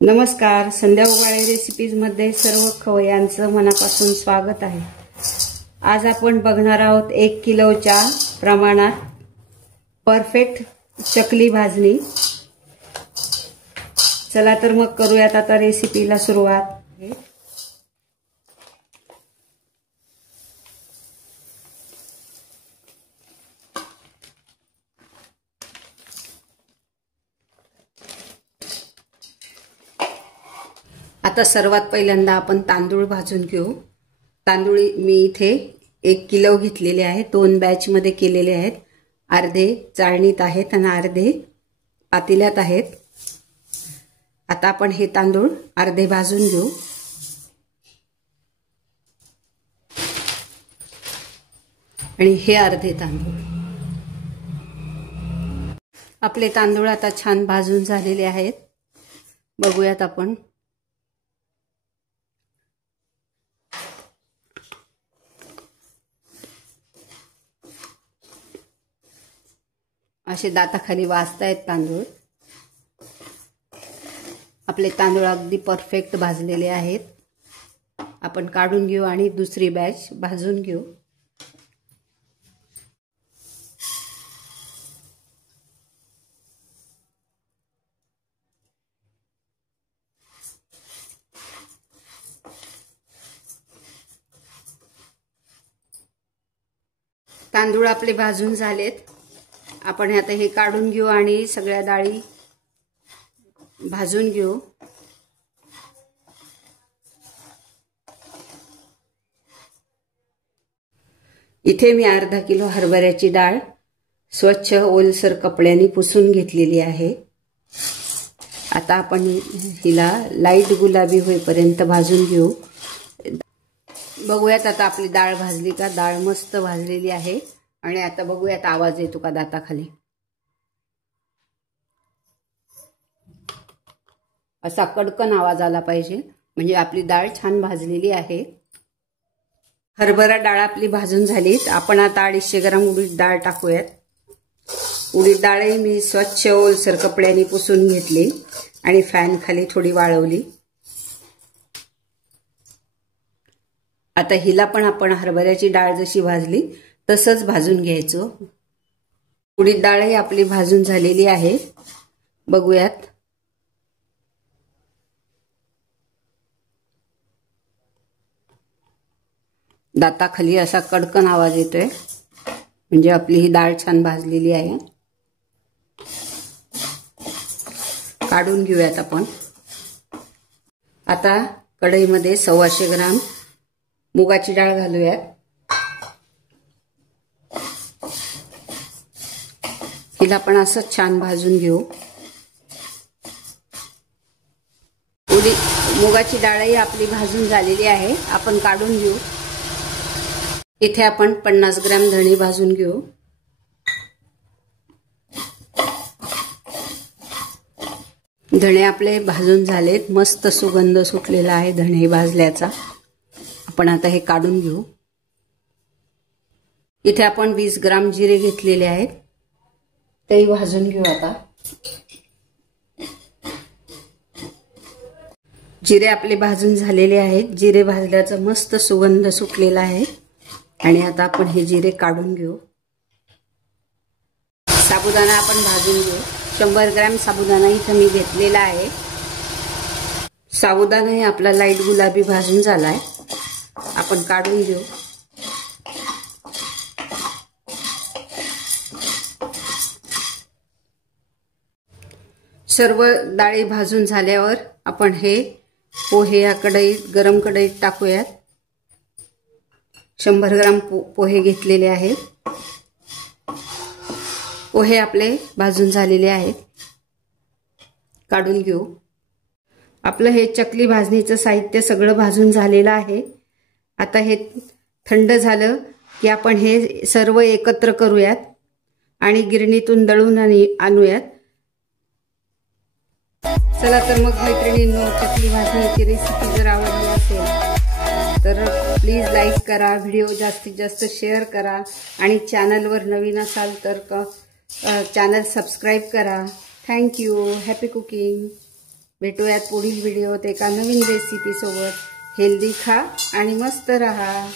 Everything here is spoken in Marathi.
नमस्कार, संध्या उगाळे रेसिपीज मध्ये सर्व खवय्यांचं मनापासून स्वागत आहे। आज आपण बघणार आहोत 1 किलोच्या प्रमाणात परफेक्ट चकली भाजणी। चला तर मग करूयात आता रेसिपीला सुरुवात। आता सर्वात पहिल्यांदा आपण तांदूळ भाजून घेऊ। तांदूळ मी इथे 1 किलो घेतलेले आहे। 2 बॅच मध्ये केलेले आहेत। अर्धे चाळणीत आहेत आणि अर्धे पातेल्यात आहेत। आता आपण हे तांदूळ अर्धे भाजून घेऊ। आणि हे अर्धे तांदूळ, आपले तांदूळ आता छान भाजून झालेले आहेत। बघूयात आपण। असे दाताखाली वाजतायत तांदूळ। आपले तांदूळ अगदी परफेक्ट भाजलेले आहेत। आपण काढून घेऊ आणि दुसरी बॅच भाजून घेऊ। तांदूळ आपले भाजून झालेत। आपण आता हे काढून घेऊ आणि सगळ्या डाळी भाजून घेऊ। इथे मी अर्धा किलो हरभऱ्याची डाळ स्वच्छ ओलसर कपड्याने पुसून घेतलेली आहे। आता आपण हिला लाईट गुलाबी होईपर्यंत भाजून घेऊ। बघूयात आता आपली डाळ भाजली का। डाळ मस्त भाजलेली आहे। आणि आता बघूयात आवाज येतो का दाताखाली। असा कडकन आवाज आला पाहिजे, म्हणजे आपली डाळ छान भाजलेली आहे। हरभरा डाळ आपली भाजून झाली। आपण आता 250 ग्राम उडीद डाळ टाकूयात। उडीद डाळही मी स्वच्छ ओलसर कपड्याने पुसून घेतली आणि फॅन खाली थोडी वाळवली। आता हिला पण आपण हरभऱ्याची डाळ जशी भाजली तसंच भाजून घ्यायचं। उडीद डाळही आपली भाजून झालेली आहे। बघूयात। दाताखाली असा कडकन आवाज येतोय, म्हणजे आपली ही डाळ छान भाजलेली आहे। काढून घेऊयात आपण। आता कढईमध्ये 125 ग्राम मुगाची डाळ घालूयात। हिला पण असं छान भाजून घेऊ। मुगाची डाळही आपली भाजून झालेली आहे। आपण काढून घेऊ। इथे आपण 50 ग्रॅम धणे भाजून घेऊ। धणे आपले भाजून झालेत। मस्त सुगंध सुटलेला आहे धणे भाजल्याचा। आपण आता हे काढून घेऊ। इथे आपण 20 ग्रॅम जिरे घेतलेले आहेत, तेही भाजून घेऊ। आता जिरे आपले भाजून झालेले आहेत। जिरे भाजल्याचा मस्त सुगंध सुटलेला आहे। आणि आता आपण हे जिरे काढून घेऊ। साबुदाणा आपण भाजून घेऊ। 100 ग्रॅम साबुदाणा इथं मी घेतलेला आहे। साबुदाणाही आपला लाईट गुलाबी भाजून झालाय। आपण काढून घेऊ। सर्व डाळी भाजून झाल्यावर आपण हे पोहे या कढईत, गरम कढईत टाकूयात। 100 ग्रॅम पोहे घेतलेले आहेत। पोहे आपले भाजून झालेले आहेत। काढून घेऊ। आपलं हे चकली भाजणीचं साहित्य सगळं भाजून झालेलं आहे। आता हे थंड झालं की आपण हे सर्व एकत्र करूयात आणि गिरणीतून दळून आणूयात। चला तर मग मैत्रिणींनो, चकली भाजणीची रेसिपी जर आवडली असेल तर प्लीज लाईक करा, व्हिडिओ जास्तीत जास्त शेअर करा आणि चॅनलवर नवीन असाल तर चॅनल सबस्क्राईब करा। Thank you. Happy cooking. भेटूयात पुढील व्हिडिओत एका नवीन रेसिपी सोबत. हेल्दी खा आणि मस्त रहा.